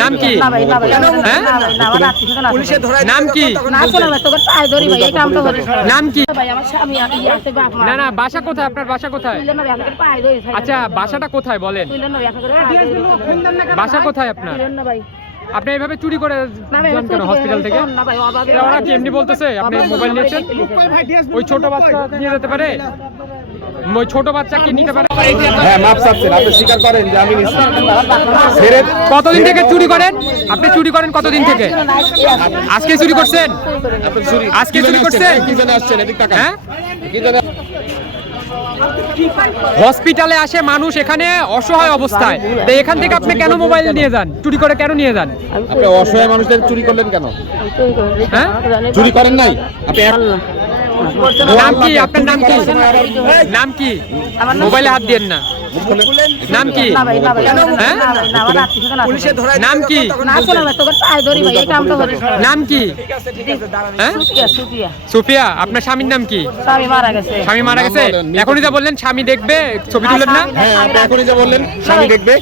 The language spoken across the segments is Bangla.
নাম কি? নাম কি? নাম কি? না না, বাসা কোথায় আপনার? বাসা কোথায়? আচ্ছা, বাসাটা কোথায় বলেন? বাসা কোথায় আপনার? আপনি এইভাবে চুরি করে যান কেন হসপিটাল থেকে? ওরা কি এমনি বলতেছে আপনি মোবাইল নিয়েছেন? ওই ছোট বাচ্চা নিয়ে যেতে পারে? ওই ছোট বাচ্চা কি নিতে পারে? হ্যাঁ, মাপ চাচ্ছেন, আপনি স্বীকার করেন যে আমি নিচ্ছি। কতদিন থেকে চুরি করেন? আপনি চুরি করেন কতদিন থেকে? আজকে চুরি করছেন? আজকে চুরি করছেন? কি জন্য আসছেন? এদিক তাকান। হ্যাঁ, কি জন্য? হসপিটালে আসে মানুষ এখানে অসহায় অবস্থায়, তো এখান থেকে আপনি কেন মোবাইল নিয়ে যান? চুরি করে কেন নিয়ে যান? আপনি অসহায় মানুষদের চুরি করলেন কেন? হ্যাঁ, চুরি করেন নাই আপনি? নাম কি আপনার? নাম কি? নাম কি? মোবাইলে হাত দিয়েন না। নাম কি? হ্যাঁ, নাম কি? নাম কি? হ্যাঁ, সুফিয়া। আপনার স্বামীর নাম কি? স্বামী মারা গেছে। এখনই যা বললেন স্বামী দেখবে, ছবি তুলেন না? হ্যাঁ, আপনি এখনই যা বললেন স্বামী দেখবে।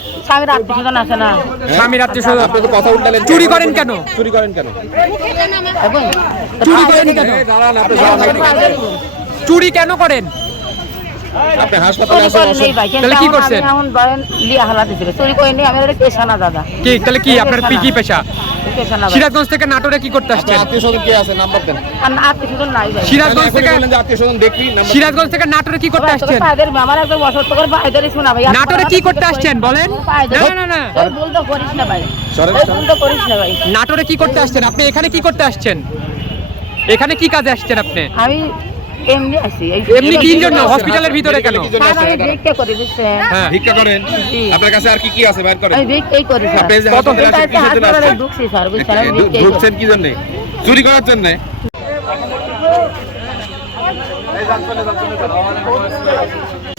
স্বামী রাত্রি আপনি তো কথা উল্টালেন। চুরি করেন কেন? চুরি করেন কেন? চুরি করেন কেন? দাঁড়ান, আপনি দাঁড়ান। চুরি কেন করেন? আপনি হাসপাতালে আসেন। তাহলে কি করছেন? কি তাহলে কি আপনার কি পেশা? সিরাজগঞ্জ থেকে নাটোরে কি করতে আসছেন? আত্মীয়-স্বজন কে আছে? নাম্বার দেন। সিরাজগঞ্জ থেকে বললেন যে আত্মীয়-স্বজন দেখবি। সিরাজগঞ্জ থেকে নাটোরে কি করতে আসছেন? নাটোরে কি করতে আসছেন বলেন? না না না, নাটোরে কি করতে আসছেন আপনি? এখানে কি করতে আসছেন? এখানে কি কাজে আসছেন আপনি? আমি এমনি আছি। এমনি কি জন্য হসপিটালের ভিতরে কেন? আমি ভিক্ষা করি, বুঝছেন? হ্যাঁ, ভিক্ষা করেন। আপনার কাছে আর কি কি আছে বাইর করেন। আমি ভিক্ষাই করি স্যার। আপনি যে কত হাসপাতালে আসেন কিসের জন্য আসছেন? ঢুকছি স্যার, বুঝছেন? আমি ভিক্ষাই করি। ঢুকছেন কি জন্য? চুরি করার জন্য?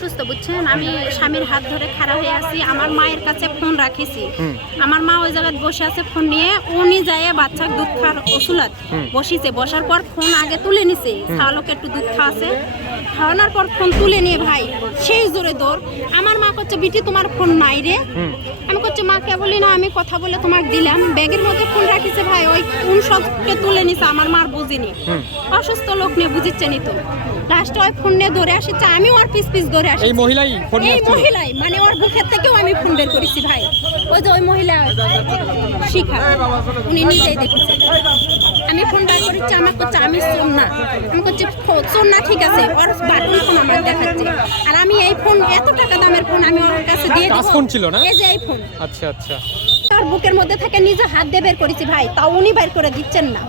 সুস্থ, বুঝছেন? আমি স্বামীর হাত ধরে খাড়া হয়ে আছি, আমার মায়ের কাছে ফোন রাখিছি। আমার মা ওই জায়গায় বসে আছে, ফোন নিয়ে উনি যায় বাচ্চার দুধ খাওয়ার ওসুলাত বসিছে। বসার পর ফোন আগে তুলে নিছে, শালকে একটু দুধ খাওয়াছে, খাওয়ানোর পর ফোন তুলে নিয়ে ভাই সেই জোরে দৌড়। আমার মা করছে, বিটি তোমার ফোন নাই রে। আমি করছি, মাকে বলি না, আমি কথা বলে তোমাকে দিলাম। ব্যাগের মধ্যে ফোন রাখিছে ভাই, ওই কোন সবকে তুলে নিছে। আমার মার বুঝিনি, অসুস্থ লোক নিয়ে বুঝিচ্ছে নি তো। লাস্টে ওই ফোন নিয়ে ধরে আসছে, আমি ওর পিস পিস ধরে আসি। এই মহিলাই ফোন নিয়ে এই আসছিল? মহিলাই মানে ওর বুকের থেকেও আমি ফোন বের করেছি ভাই। ওই যে ওই মহিলা শিখা, উনি নিজেই দেখেছে। আমি ফোন বের করেছি, আমার করছে আমি চোর না। আমি করছি চোর না, ঠিক আছে, ওর বাটন ফোন আমার দেখাচ্ছে। আর আমি এই ফোন, এত টাকা দামের ফোন আমি ওর কাছে দিয়ে টাচ দেবো? ফোন ছিল না? এই যে এই ফোন আচ্ছা আচ্ছা। ওর বুকের মধ্যে থেকে নিজে হাত দিয়ে বের করেছি ভাই, তাও উনি বের করে দিচ্ছেন না।